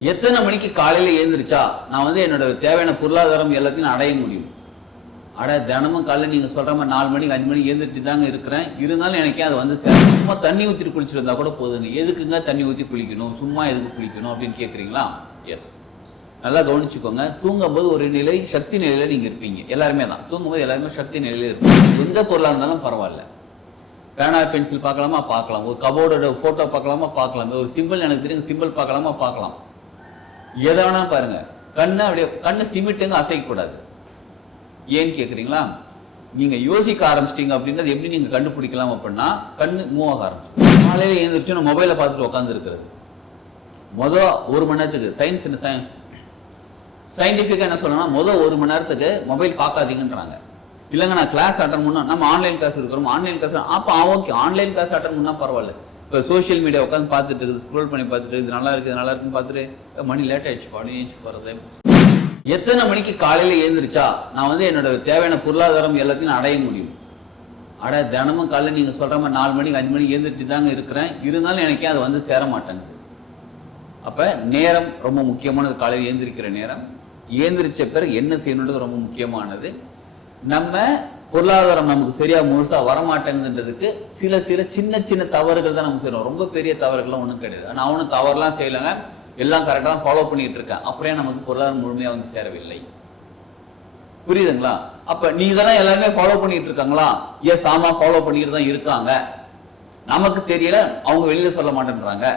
எத்தனை மணிக்கு காலையில் எழுந்திரிச்சா நான் வந்து என்னோட தேவையான பொருளாதாரம் எல்லாத்தையும் அடைய முடியும்? தினமும் காலையில் நீங்கள் சொல்கிற மாதிரி 4 மணிக்கு 5 மணிக்கு எழுந்திரிச்சு தாங்க இருக்கிறேன். இருந்தாலும் எனக்கே அது வந்து சும்மா தண்ணி ஊற்றி குளிச்சுட்டு இருந்தால் கூட போதுங்க. எதுக்குங்க தண்ணி ஊற்றி குளிக்கணும், சும்மா எதுக்கு குளிக்கணும் அப்படின்னு கேட்குறீங்களா? எஸ், நல்லா கவனிச்சுக்கோங்க. தூங்கும்போது ஒரு நிலை சக்தி நிலையில் நீங்கள் இருப்பீங்க. எல்லாருமே தான் தூங்கும்போது எல்லாருமே சக்தி நிலையில் இருப்பீங்க. எந்த பொருளாக இருந்தாலும் பரவாயில்ல. பேனா பென்சில் பார்க்கலாமா, பார்க்கலாம். ஒரு கபோர்டோட ஃபோட்டோ பார்க்கலாமா, பார்க்கலாம். ஒரு சிம்பிள் எனக்கு தெரியும், சிம்பிள் பார்க்கலாமா, பார்க்கலாம். எதை வேணாலும் பாருங்க. கண்ணை அப்படியே கண்ணு சிமிட்டுங்க, அசைக்கக்கூடாது. ஏன்னு கேட்குறீங்களா? நீங்க யோசிக்க ஆரம்பிச்சிட்டீங்க அப்படின்றது எப்படி நீங்க கண்டுபிடிக்கலாம் அப்படின்னா, கண்ணு மூவ் ஆக ஆரம்பிச்சு காலையில எழுந்திரிச்சு மொபைலை பார்த்துட்டு உட்காந்து இருக்கிறது. மொதல் 1 மணி நேரத்துக்கு சயின்டிஃபிக்கா என்ன சொல்லணும்னா, மொதல் 1 மணி நேரத்துக்கு மொபைல் பார்க்காதீங்கன்றாங்க. இல்லைங்க நான் கிளாஸ் அட்டன் பண்ணா, நம்ம ஆன்லைன் கிளாஸ் இருக்கிறோம், ஆன்லைன் கிளாஸ் அப்போ ஓகே, ஆன்லைன் கிளாஸ் அட்டன் பண்ணா பரவாயில்ல. இப்போ சோஷியல் மீடியா உட்காந்து பார்த்துட்டு இருக்குது, ஸ்க்ரோல் பண்ணி பார்த்துட்டு இது நல்லா இருக்குது, நல்லா இருக்குன்னு பார்த்துட்டு மணி லேட் ஆயிடுச்சு, எழுந்துச்சு போகிறது. எத்தனை மணிக்கு காலையில் எழுந்திரிச்சா நான் வந்து என்னோட தேவையான பொருளாதாரம் எல்லாத்தையும் அடைய முடியும்? தினமும் காலையில் நீங்கள் சொல்கிற மாதிரி 4 மணிக்கு 5 மணிக்கு எழுந்திரிச்சு தாங்க இருக்கிறேன். இருந்தாலும் எனக்கே அது வந்து சேர மாட்டேங்குது. அப்போ நேரம் ரொம்ப முக்கியமானது. காலையில் எழுந்திரிக்கிற நேரம், எழுந்திரிச்ச பிறகு என்ன செய்யணுன்றது ரொம்ப முக்கியமானது. நம்ம பொருளாதாரம் நமக்கு சரியா முழுசா வரமாட்டேங்குதுன்றதுக்கு சில சின்ன சின்ன தவறுகள் தான் நமக்கு செய்யணும். ரொம்ப பெரிய தவறுகள்லாம் ஒன்றும் கிடையாது. நான் ஒன்றும் தவறுலாம் செய்யலைங்க, எல்லாம் கரெக்டாக தான் ஃபாலோ பண்ணிட்டு இருக்கேன். அப்படியே நமக்கு பொருளாதாரம் முழுமையாக வந்து சேரவில்லை. புரியுதுங்களா? அப்ப நீ இதெல்லாம் எல்லாருமே ஃபாலோ பண்ணிட்டு இருக்காங்களா? எஸ், ஆமா, ஃபாலோ பண்ணிட்டு தான் இருக்காங்க. நமக்கு தெரியல, அவங்க வெளியில சொல்ல மாட்டேன்றாங்க.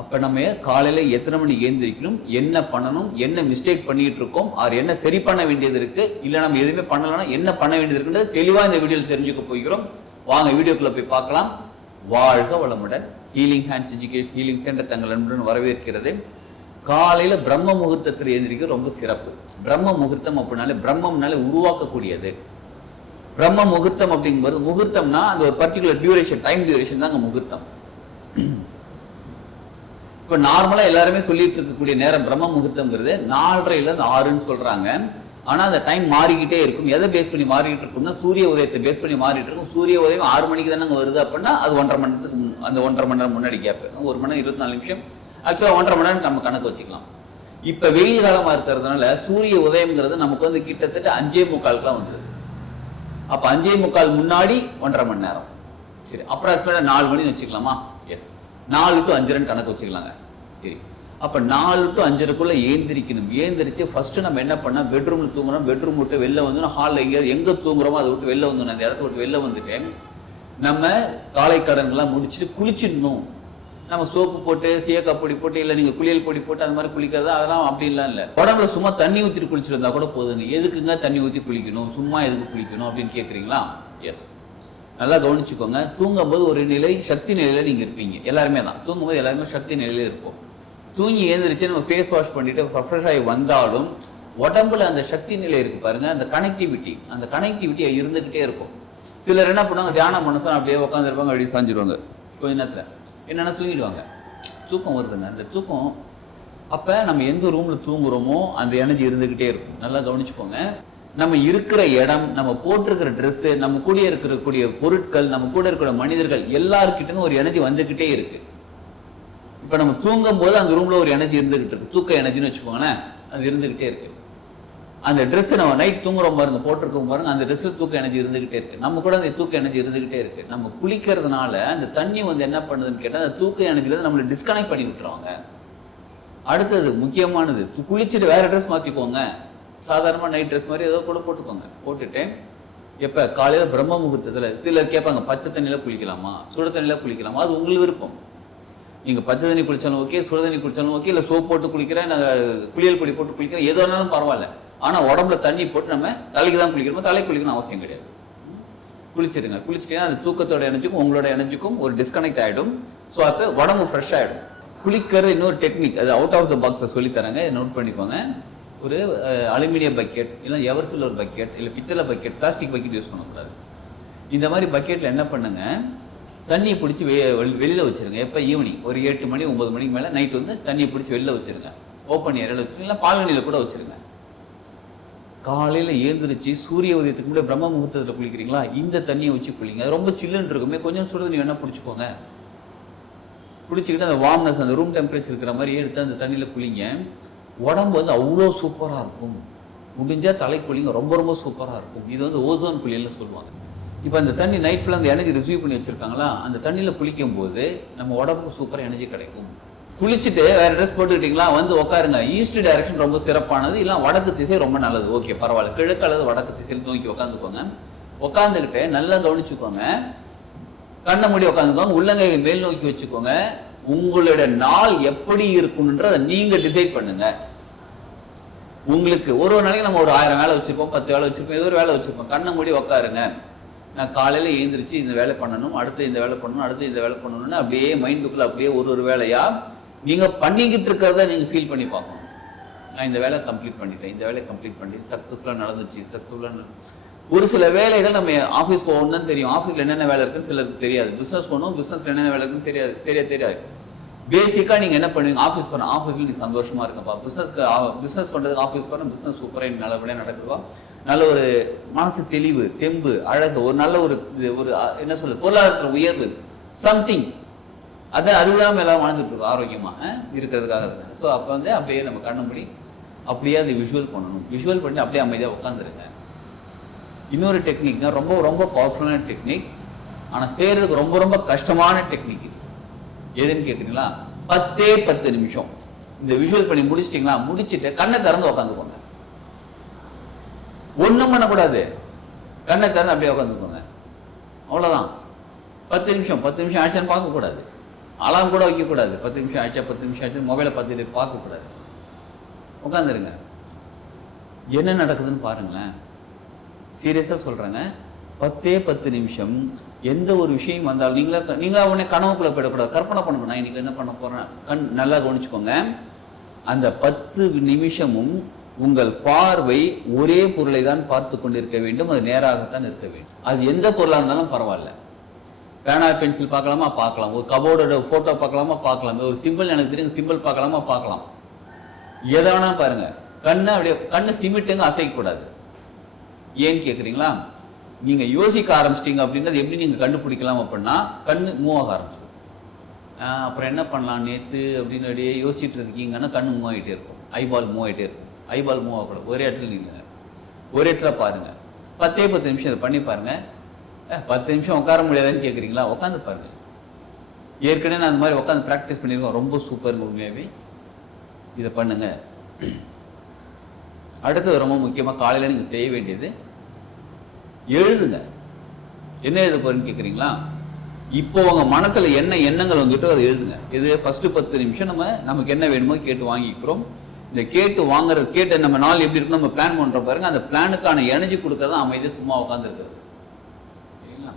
அப்ப நம்ம காலையில எத்தனை மணிக்கு எழுந்திரிக்கணும், என்ன பண்ணணும், என்ன மிஸ்டேக் பண்ணிட்டு இருக்கோம், அது என்ன சரி பண்ண வேண்டியது இருக்கு, இல்ல நம்ம எதுவுமே பண்ணலன்னா என்ன பண்ண வேண்டியது இருக்குன்றது தெளிவா இந்த வீடியோவில் தெரிஞ்சுக்க போகிறோம். வாங்க வீடியோக்குள்ள போய் பார்க்கலாம். வாழ்க வளமுடன். Healing hands education healing centre தங்கள் அன்புடன் வரவேற்கிறது. காலையில பிரம்ம முகூர்த்தத்தில் எழுந்திரிக்க ரொம்ப சிறப்பு. பிரம்ம முகூர்த்தம் அப்படின்னாலே பிரம்மம்னாலே உருவாக்கக்கூடியது. பிரம்ம முகூர்த்தம் அப்படிங்கும்போது, முகூர்த்தம்னா அந்த ஒரு பர்டிகுலர் டியூரேஷன், டைம் டியூரேஷன் தாங்க முகூர்த்தம். இப்போ நார்மலா எல்லாருமே சொல்லிட்டு இருக்கக்கூடிய நேரம் பிரம்ம முகூர்த்தம்ங்கிறது 4:30 6ன்னு சொல்றாங்க. ஆனா அந்த டைம் மாறிக்கிட்டே இருக்கும். எதை பேஸ் பண்ணி மாறிக்கிட்டு இருக்கும்னா, சூரிய உதயத்தை பேஸ் பண்ணி மாறிட்டு இருக்கும். சூரிய உதயம் 6 மணிக்கு தானே வருது அப்படின்னா அது 1.5 மணி நேரத்துக்கு அந்த 1.5 மணி நேரம் முன்னாடி கேப். 1 மணி நேரம் 24 நிமிஷம், ஆக்சுவலா 1.5 மணி நேரம் நம்ம கணக்கு வச்சுக்கலாம். இப்ப வெயில் காலமா இருக்கிறதுனால சூரிய உதயம்ங்கிறது நமக்கு வந்து கிட்டத்தட்ட 5:45 வந்துருது. அப்ப 5:45 முன்னாடி 1.5 மணி நேரம். சரி, அப்ராக்சிமேட்டா 4 மணின்னு வச்சுக்கலாமா? எஸ், 4 to 5 கணக்கு வச்சுக்கலாங்க. சரி, அப்ப 4 to 5 ஏந்திரிக்கணும். ஏந்திரிச்சு ஃபர்ஸ்ட் நம்ம என்ன பண்ணா, பெட்ரூம்ல தூங்குறோம், பெட்ரூம் விட்டு வெளில வந்து ஹாலில் எங்க தூங்குறோமோ அதை விட்டு வெளில வந்து அந்த இடத்த விட்டு வெளில வந்துட்டு நம்ம காலை கடன்கள்லாம் முடிச்சுட்டு குளிச்சிடணும். நம்ம சோப்பு போட்டு சீயக்கா பொடி போட்டு இல்லை நீங்க குளியல் பொடி போட்டு அந்த மாதிரி குளிக்கிறது அதெல்லாம் அப்படிலாம் இல்லை. உடம்புல சும்மா தண்ணி ஊற்றிட்டு குளிச்சுட்டு இருந்தா கூட போதுங்க. எதுக்குங்க தண்ணி ஊற்றி குளிக்கணும், சும்மா எதுக்கு குளிக்கணும் அப்படின்னு கேட்குறீங்களா? எஸ், நல்லா கவனிச்சுக்கோங்க. தூங்கும்போது ஒரு நிலை சக்தி நிலையில நீங்க இருப்பீங்க. எல்லாருமே தான் தூங்கும்போது எல்லாருமே சக்தி நிலையில இருப்போம். தூங்கி எழுந்திரிச்சு நம்ம ஃபேஸ் வாஷ் பண்ணிட்டு ஃப்ரெஷ் ஆகி வந்தாலும் உடம்புல அந்த சக்தி நிலை இருக்கு பாருங்க, அந்த கனெக்டிவிட்டி இருந்துகிட்டே இருக்கும். சிலர் என்ன பண்ணுவாங்க, தியானம் மனசு அப்படியே உட்காந்துருப்பாங்க, அப்படியே சாஞ்சிருவாங்க. கொஞ்ச நேரத்துல என்னன்னா தூங்கிடுவாங்க. தூக்கம் வருதுங்க, அந்த தூக்கம் அப்ப நம்ம எந்த ரூம்ல தூங்குறோமோ அந்த எனர்ஜி இருந்துகிட்டே இருக்கும். நல்லா கவனிச்சுக்கோங்க. நம்ம இருக்கிற இடம், நம்ம போட்டிருக்கிற ட்ரெஸ், நம்ம கூட இருக்கக்கூடிய பொருட்கள், நம்ம கூட இருக்கிற மனிதர்கள் எல்லாருக்கிட்ட ஒரு எனர்ஜி வந்துகிட்டே இருக்கு. இப்ப நம்ம தூங்கும் போது அந்த ரூம்ல ஒரு எனர்ஜி இருந்துகிட்டு இருக்கு, தூக்க எனர்ஜின்னு வச்சுக்கோங்களேன், அது இருந்துகிட்டே இருக்கு. அந்த ட்ரெஸ் நம்ம நைட் தூங்குறோம் பாருங்க, போட்டிருக்கோம் பாருங்க, அந்த ட்ரெஸ்ல தூக்க எனர்ஜி இருந்துகிட்டே இருக்கு. நம்ம கூட அந்த தூக்க எனர்ஜி இருந்துகிட்டே இருக்கு. நம்ம குளிக்கிறதுனால அந்த தண்ணி வந்து என்ன பண்ணுதுன்னு கேட்டா, அந்த தூக்க எனர்ஜில நம்மளை டிஸ்கனெக்ட் பண்ணி விட்டுருவாங்க. அடுத்தது முக்கியமானது, குளிச்சுட்டு வேற ட்ரெஸ் மாத்திக்கோங்க. சாதாரணமாக நைட் ட்ரெஸ் மாதிரி ஏதோ கூட போட்டுக்கோங்க. போட்டுட்டு எப்போ காலையில் பிரம்ம முகூர்த்தத்தில் சிலர் கேட்பாங்க, பச்சை தண்ணியில் குளிக்கலாமா, சுட தண்ணியில் குளிக்கலாமா? அது உங்களுக்கு விருப்பம். நீங்கள் பச்சை தண்ணி குளிச்சாலும் ஓகே, சுட தண்ணி குளிச்சாலும் ஓகே, இல்லை சோப் போட்டு குளிக்கிறேன், நாங்கள் குளியல் பொடி போட்டு குளிக்கிறேன், எது வேணாலும் பரவாயில்ல. ஆனால் உடம்புல தண்ணி போட்டு நம்ம தலைக்கு தான் குளிக்கணுமோ, தலைக்கு குளிக்கணும் அவசியம் கிடையாது. குளிச்சிடுங்க. குளிச்சுட்டீங்கன்னா அந்த தூக்கத்தோட எனர்ஜிக்கும் உங்களோட எனர்ஜிக்கும் ஒரு டிஸ்கனெக்ட் ஆகிடும். ஸோ அப்போ உடம்பு ஃப்ரெஷ் ஆகிடும். குளிக்கிறது இன்னொரு டெக்னிக், அது அவுட் ஆஃப் த பாக்ஸை சொல்லித்தராங்க, நோட் பண்ணிக்கோங்க. ஒரு அலுமினியம் பக்கெட், இல்லை எவர்சில்வர் பக்கெட், இல்லை பித்தளை பக்கெட், பிளாஸ்டிக் பக்கெட் யூஸ் பண்ணக்கூடாது. இந்த மாதிரி பக்கெட்டில் என்ன பண்ணுங்க, தண்ணியை பிடிச்சி வெளியில் வச்சுருங்க. எப்போ ஈவினிங் ஒரு 8 மணி 9 மணிக்கு மேலே நைட் வந்து தண்ணியை பிடிச்சி வெளியில் வச்சுருங்க. ஓப்பன் ஏரியாவில் வச்சுருங்க, இல்லை பால்கனியில் கூட வச்சுருங்க. காலையில் ஏந்திரிச்சு சூரிய உதயத்துக்கு முன்னாடி பிரம்ம முகூர்த்தத்தில் குளிக்கிறீங்களா, இந்த தண்ணியை வச்சு குளிங்க. ரொம்ப சில்லுன்னு இருக்குமே, கொஞ்சம் சுடு தண்ணி வேணால் பிடிச்சிக்கோங்க. குளிச்சுக்கிட்டு அந்த வார்ம்னஸ் அந்த ரூம் டெம்பரேச்சர் இருக்கிற மாதிரி எடுத்து அந்த தண்ணியில் குளிங்க. உடம்பு வந்து அவ்வளோ சூப்பராக இருக்கும். முடிஞ்சால் தலை குளிங்க, ரொம்ப ரொம்ப சூப்பராக இருக்கும். இது வந்து ஓசோன் குளியல்னு சொல்லுவாங்க. இப்போ அந்த தண்ணி நைட் ஃபுல்லாக அந்த எனர்ஜி ரிசீவ் பண்ணி வச்சுருக்காங்களா, அந்த தண்ணியில் குளிக்கும் போது நம்ம உடம்புக்கு சூப்பராக எனர்ஜி கிடைக்கும். குளிச்சுட்டு வேறு ட்ரெஸ் போட்டுக்கிட்டிங்களா, வந்து உட்காருங்க. ஈஸ்ட் டைரக்ஷன் ரொம்ப சிறப்பானது, இல்லை வடக்கு திசை ரொம்ப நல்லது. ஓகே பரவாயில்ல, கிழக்கு அல்லது வடக்கு திசையில் தூக்கி உட்காந்துக்கோங்க. உட்காந்துக்கிட்டு நல்லா கவனிச்சுக்கோங்க. கண்ணை மூடி உட்காந்துக்கோங்க. உள்ளங்கை மேல் நோக்கி வச்சுக்கோங்க. உங்களோட நாள் எப்படி இருக்குன்றதை நீங்க டிசைட் பண்ணுங்க. உங்களுக்கு ஒரு நாளைக்கு நம்ம ஒரு 1000 வேலை வச்சிருப்போம், 10 வேலை வச்சிருப்போம், ஏதோ ஒரு வேலை வச்சிருப்போம். கண்ணை மூடி உட்காருங்க. நான் காலையில் எழுந்திரிச்சு இந்த வேலை பண்ணணும், அடுத்து இந்த வேலை பண்ணணும், அடுத்து இந்த வேலை பண்ணணும்னு அப்படியே மைண்டுக்குள்ள அப்படியே ஒரு வேலையா நீங்க பண்ணிக்கிட்டு இருக்கிறத நீங்க ஃபீல் பண்ணி பார்க்கணும். நான் இந்த வேலை கம்ப்ளீட் பண்ணிட்டேன், இந்த வேலையை கம்ப்ளீட் பண்ணி சக்ஸஸ்ஃபுல்லாக நடந்துச்சு, சக்ஸஸ்ஃபுல்லாக. ஒரு சில வேலைகள் நம்ம ஆஃபீஸ் போகணும் தான் தெரியும். ஆஃபீஸில் என்னென்ன வேலை இருக்குன்னு சிலருக்கு தெரியாது. பிஸ்னஸ் போகணும், பிஸ்னஸில் என்னென்ன வேலை இருக்குன்னு தெரியாது. பேசிக்காக நீங்கள் என்ன பண்ணுவீங்க, ஆஃபீஸ் போகிறேன், ஆஃபீஸில் நீங்கள் சந்தோஷமாக இருக்கப்பா. பிஸ்னஸ் பண்ணுறதுக்கு ஆஃபீஸ் போகிறேன், பிஸ்னஸ் சூப்பராக எனக்கு நல்லபடியாக நடக்குதுவா. நல்ல ஒரு மனசு தெளிவு, தெம்பு, அழகு, ஒரு நல்ல ஒரு என்ன சொல்றது, பொருளாதார உயர்வு, சம்திங். அதுதான் எல்லாம் வாழ்ந்துட்டு இருக்கோம் ஆரோக்கியமாக இருக்கிறதுக்காக. ஸோ அப்போ வந்து அப்படியே நம்ம கண்ணு மூடி அப்படியே அதை விஷுவல் பண்ணணும். விஷுவல் பண்ணி அப்படியே அமைதியாக உட்காந்துருங்க. இன்னொரு டெக்னிக் தான், ரொம்ப ரொம்ப பவர்ஃபுல்லான டெக்னிக், ஆனால் செய்யறதுக்கு ரொம்ப ரொம்ப கஷ்டமான டெக்னிக். எதுன்னு கேட்குறீங்களா, 10 நிமிஷம் இந்த விஷுவல் பண்ணி முடிச்சிட்டிங்களா, முடிச்சுட்டு கண்ணை திறந்து உட்காந்துக்கோங்க. ஒன்றும் பண்ணக்கூடாது, கண்ணை திறந்து அப்படியே உட்காந்துக்கோங்க. அவ்வளோதான். 10 நிமிஷம் ஆச்சான்னு பார்க்கக்கூடாது, அலாம் கூட வைக்கக்கூடாது. 10 நிமிஷம் ஆச்சா 10 நிமிஷம் ஆச்சு மொபைலை பார்த்துட்டு பார்க்கக்கூடாது. உட்காந்துருங்க. என்ன நடக்குதுன்னு பாருங்களேன். சீரியஸாக சொல்கிறேங்க. 10 நிமிஷம் எந்த ஒரு விஷயம் வந்தாலும் நீங்களா உடனே கனவுக்குள்ளே போயிடக்கூடாது. கற்பனை பண்ணணும், நான் இன்னைக்கு என்ன பண்ண போகிறேன். நல்லா கவனிச்சுக்கோங்க. அந்த 10 நிமிஷமும் உங்கள் பார்வை ஒரே பொருளை தான் பார்த்து கொண்டிருக்க வேண்டும். அது நேராகத்தான் இருக்க வேண்டும். அது எந்த பொருளாக இருந்தாலும் பரவாயில்ல. பேனா பென்சில் பார்க்கலாமா, பார்க்கலாம். ஒரு கபோர்டோட ஃபோட்டோ பார்க்கலாமா, பார்க்கலாம். ஒரு சிம்பிள் எனக்கு தெரியும், சிம்பிள் பார்க்கலாமா, பார்க்கலாம். எதை வேணா பாருங்க. கண்ணு சிமிட்டுங்க, அசைக்கக்கூடாது. ஏன்னு கேட்குறீங்களா, நீங்கள் யோசிக்க ஆரம்பிச்சிட்டிங்க அப்படின்றது எப்படி நீங்கள் கண்டுபிடிக்கலாம் அப்படின்னா, கண்ணு மூவ் ஆக ஆரம்பிச்சிடும். அப்புறம் என்ன பண்ணலாம் நேற்று அப்படின்னு அப்படியே யோசிச்சுட்டு இருக்கீங்கன்னா கண்ணு மூவ் ஆகிட்டே இருக்கும், ஐபால் மூவ் ஆகிட்டே இருக்கும். ஐபால் மூவ் ஆகக்கூடாது, ஒரே இடத்துல நீங்கள் ஒரே இடத்துல பாருங்கள். 10 நிமிஷம் இதை பண்ணி பாருங்கள். 10 நிமிஷம் உட்கார முடியாதுன்னு கேட்குறீங்களா, உட்காந்து பாருங்கள். ஏற்கனவே நான் அந்த மாதிரி உட்காந்து ப்ராக்டிஸ் பண்ணியிருக்கோம், ரொம்ப சூப்பருங்க. உண்மையாகவே இதை பண்ணுங்கள். அடுத்தது ரொம்ப முக்கியமாக காலையில் நீங்கள் செய்ய வேண்டியது எழுதுங்க. என்ன எழுத போறேன்னு கேட்குறீங்களா, இப்போ உங்கள் மனசில் என்ன எண்ணங்கள் வந்துட்டோ அதை எழுதுங்க. இது ஃபஸ்ட்டு 10 நிமிஷம் நமக்கு என்ன வேணுமோ கேட்டு வாங்கிக்கிறோம். இந்த கேட்டு நம்ம நாள் எப்படி இருக்குன்னு நம்ம பிளான் பண்ணுறோம் பாருங்க. அந்த பிளானுக்கான எனர்ஜி கொடுக்கறதான் அமைதியாக சும்மா உட்காந்துருக்குறது. சரிங்களா,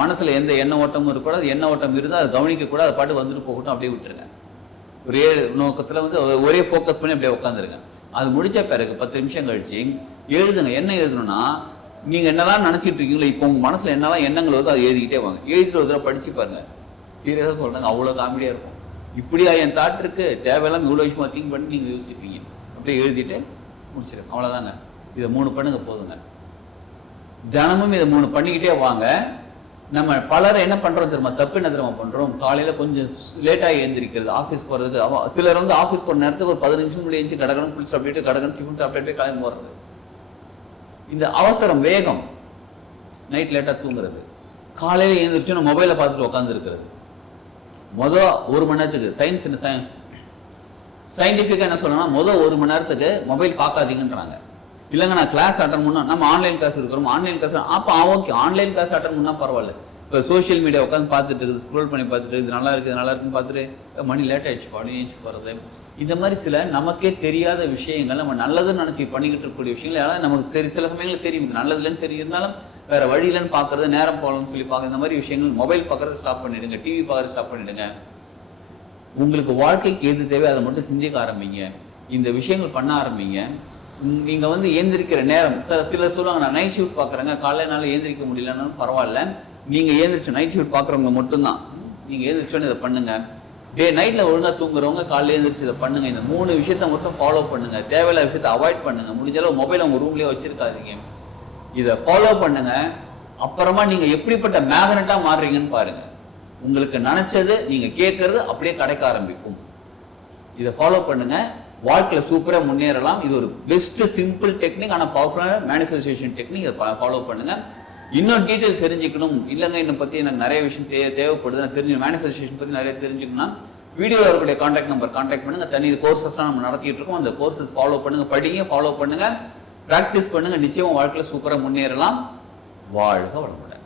மனசில் எந்த எண்ண ஓட்டமும் இருக்கக்கூடாது. எண்ண ஓட்டம் இருந்தால் அதை கவனிக்கக்கூடாது, அதை பாட்டு வந்துட்டு போகட்டும், அப்படியே விட்டுருங்க. ஒரே நோக்கத்தில் வந்து ஒரே ஃபோக்கஸ் பண்ணி அப்படியே உட்காந்துருங்க. அது முடிச்ச பிறகு 10 நிமிஷம் கழிச்சு எழுதுங்க. என்ன எழுதணும்னா, நீங்கள் என்னெல்லாம் நினச்சிட்டு இருக்கீங்களோ, இப்போ உங்கள் மனசில் என்னெல்லாம் எண்ணங்கள் வருதோ அதை எழுதிக்கிட்டே வாங்க. எழுதிட்டு ஒரு தடவை படித்து பாருங்கள். சீரியஸாக சொல்கிறாங்க, அவ்வளோ காமெடியாக இருக்கும். இப்படியா என் தாட் இருக்குது, தேவையெல்லாம் இவ்வளோ விஷயமா திங்க் பண்ணி நீங்கள் யோசிப்பீங்க. அப்படியே எழுதிட்டு முடிச்சிடுங்க. அவ்வளோதாங்க. இதை 3 பண்ணுங்க போதுங்க. தினமும் இதை 3 பண்ணிக்கிட்டே வாங்க. நம்ம பலர் என்ன பண்ணுறோம் தெரியுமா, தப்பு என்ன தெரியுமா பண்ணுறோம், காலையில் கொஞ்சம் லேட்டாக எழுந்திருக்கிறது. ஆஃபீஸ் போகிறதுக்கு சிலர் வந்து ஆஃபீஸ் போகிற நேரத்துக்கு ஒரு 15 நிமிஷம் எழுந்து கடகடன் குளிச்சு அப்படியே கடகடன் டிஃபன் சாப்பிட்டு கிளம்பி போகிறது. இந்த அவசரம், வேகம், நைட் லேட்டாக தூங்குறது, காலையில் எழுந்திரிச்சோன்னா மொபைலை பார்த்துட்டு உட்காந்துருக்கிறது. மொதல் 1 மணி நேரத்துக்கு சயின்டிஃபிக்காக என்ன சொல்லணும்னா, மொதல் 1 மணி நேரத்துக்கு மொபைல் பார்க்காதீங்கன்றாங்க. இல்லைங்க நான் கிளாஸ் அட்டன் பண்ணால், நம்ம ஆன்லைன் கிளாஸ் இருக்கிறோம், ஆன்லைன் கிளாஸ் அப்போ ஓகே, ஆன்லைன் கிளாஸ் அட்டன் பண்ணால் பரவாயில்ல. இப்போ சோஷியல் மீடியா உட்காந்து பார்த்துட்டு இருக்குது, ஸ்க்ரோல் பண்ணி பார்த்துட்டு இது நல்லா இருக்குன்னு பார்த்துட்டு மணி லேட் ஆகிடுச்சு பண்ணிச்சு போகிறது. இந்த மாதிரி சில நமக்கே தெரியாத விஷயங்கள், நம்ம நல்லதுன்னு நினச்சி பண்ணிக்கிட்டு இருக்கக்கூடிய விஷயங்கள் எல்லாம் நமக்கு சில சமயங்கள் தெரியும். நல்லதுலன்னு தெரியிருந்தாலும் வேறு வழியிலன்னு பார்க்குறது, நேரம் போகலன்னு சொல்லி பார்க்குறது, இந்த மாதிரி விஷயங்கள். மொபைல் பார்க்குறது ஸ்டாப் பண்ணிவிடுங்க, டிவி பார்க்குறது ஸ்டாப் பண்ணிவிடுங்க. உங்களுக்கு வாழ்க்கைக்கு எது தேவை அதை மட்டும் சிந்திக்க ஆரம்பிங்க. இந்த விஷயங்கள் பண்ண ஆரம்பிங்க. நீங்கள் வந்து ஏந்திரிக்கிற நேரம், சிலர் சொல்லுவாங்க நான் நைட் ஷிஃப்ட் பார்க்குறேங்க, காலையினால ஏந்திரிக்க முடியலன்னாலும் பரவாயில்ல. நீங்கள் ஏந்திரிச்சு நைட் ஷிஃப்ட் பார்க்குறவங்க மட்டும்தான் நீங்கள் ஏந்திரிச்சோன்னு இதை பண்ணுங்கள். நைட்டில் ஒழுங்காக தூங்குறவங்க காலையில் எழுந்திரிச்சு இதை பண்ணுங்கள். இந்த 3 விஷயத்தை மட்டும் ஃபாலோ பண்ணுங்கள். தேவையில்லாத விஷயத்தை அவாய்ட் பண்ணுங்கள். முடிஞ்சளவு மொபைல் உங்கள் ரூம்லேயே வச்சுருக்காதீங்க. இதை ஃபாலோ பண்ணுங்கள். அப்புறமா நீங்கள் எப்படிப்பட்ட மேக்னெட்டாக மாறுறீங்கன்னு பாருங்கள். உங்களுக்கு நினைச்சது நீங்க கேட்கறது அப்படியே கிடைக்க ஆரம்பிக்கும். இதை ஃபாலோ பண்ணுங்க, வாழ்க்கையில சூப்பரா முன்னேறலாம். இது ஒரு பெஸ்ட் சிம்பிள் டெக்னிக், ஆனா பவர்ஃபுல்லான மேனிஃபெஸ்டேஷன் டெக்னிக். இதை ஃபாலோ பண்ணுங்க. இன்னொரு டீட்டெயில் தெரிஞ்சுக்கணும், இல்லைங்க என்னை பத்தி எனக்கு நிறைய விஷயம் தேவைப்படுது, நான் தெரிஞ்சு மேனிஃபெஸ்டேஷன் பத்தி நிறைய தெரிஞ்சுக்கணும்னா வீடியோவில் இருக்கக்கூடிய கான்டாக்ட் நம்பர் கான்டாக்ட் பண்ணுங்க. தனி கோர்சஸ்லாம் நம்ம நடத்திட்டு இருக்கோம். அந்த கோர்சஸ் ஃபாலோ பண்ணுங்க, படிங்க, ஃபாலோ பண்ணுங்க, ப்ராக்டிஸ் பண்ணுங்க. நிச்சயமா வாழ்க்கையில சூப்பரா முன்னேறலாம். வாழ்க வளமுடன்.